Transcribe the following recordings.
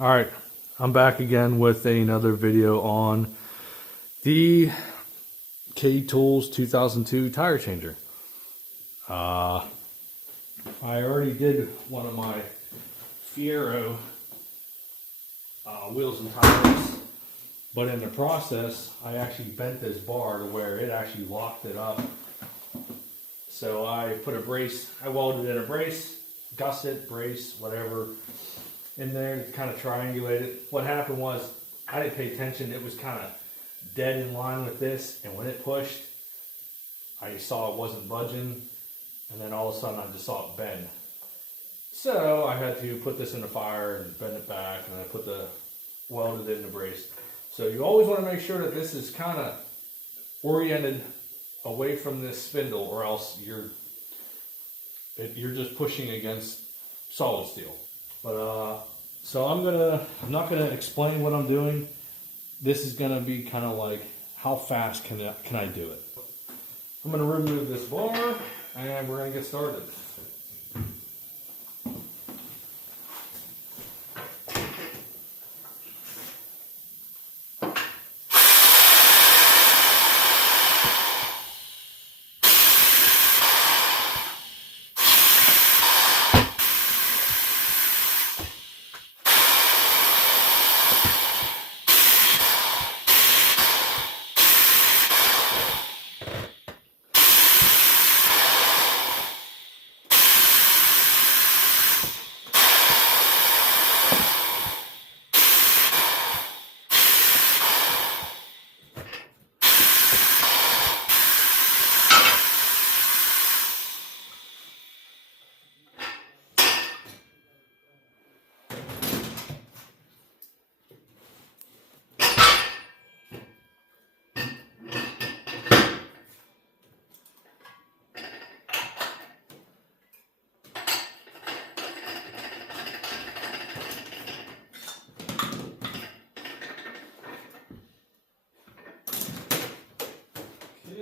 All right, I'm back again with another video on the KATOOL 2002 tire changer. I already did one of my Fiero wheels and tires, but in the process, I actually bent this bar to where it actually locked it up. So I put a brace, I welded in a brace, gusset, brace, whatever, in there to kind of triangulate it. What happened was, I didn't pay attention, it was kind of dead in line with this, and when it pushed, I saw it wasn't budging, and then all of a sudden I just saw it bend. So I had to put this in the fire and bend it back, and I put the welded it in the brace. So you always want to make sure that this is kind of oriented away from this spindle, or else you're just pushing against solid steel. But so I'm not gonna explain what I'm doing. This is gonna be kind of like, how fast can I do it? I'm gonna remove this bar and we're gonna get started.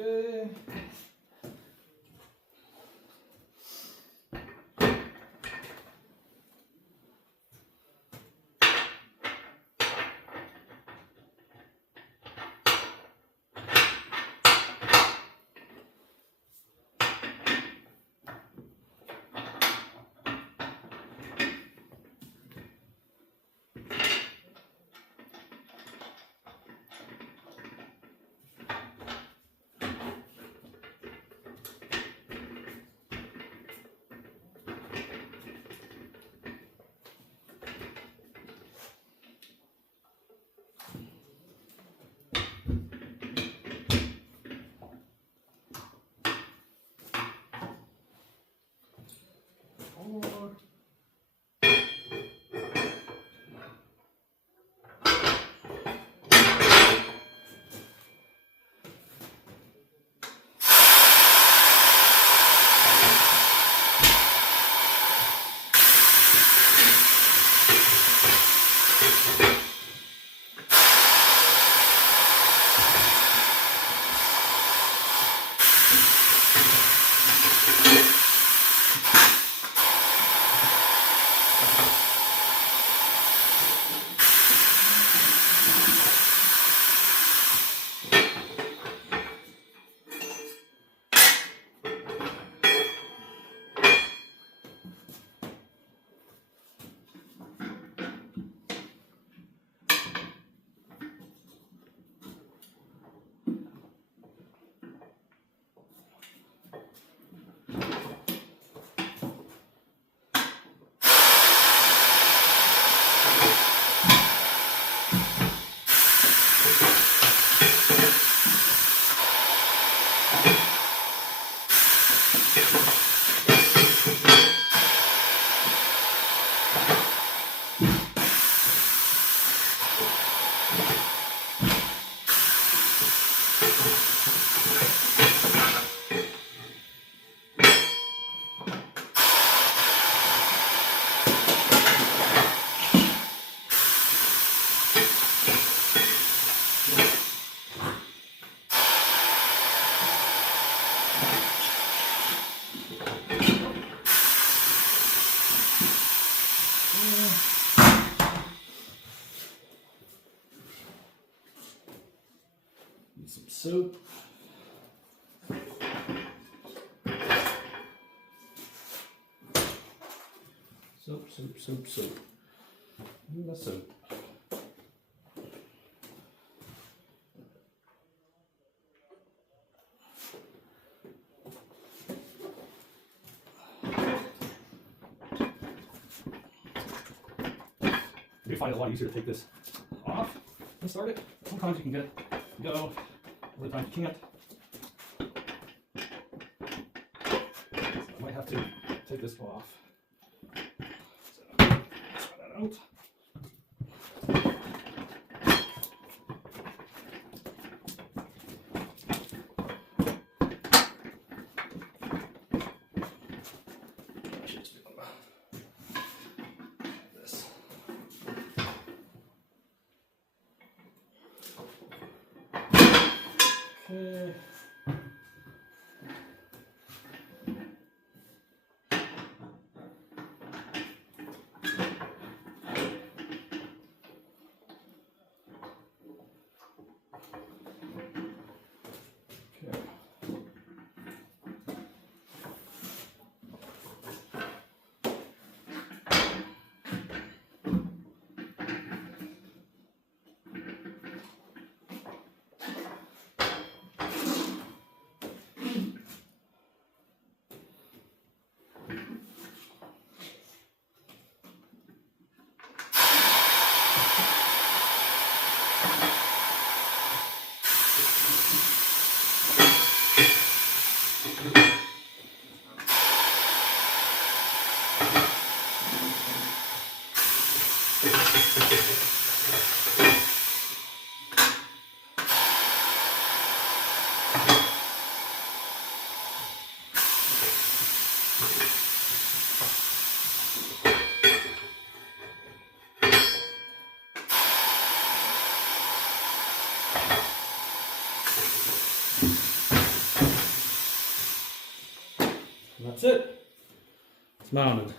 Okay. Soap. Soap, soap, soap, soap. The soap. You find it a lot easier to take this off and start it. Sometimes you can get it to go, other times you can't. So I might have to take this off. So try that out. This. Okay. And that's it. It's mounted.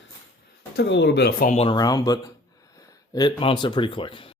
Took a little bit of fumbling around, but it mounts it pretty quick.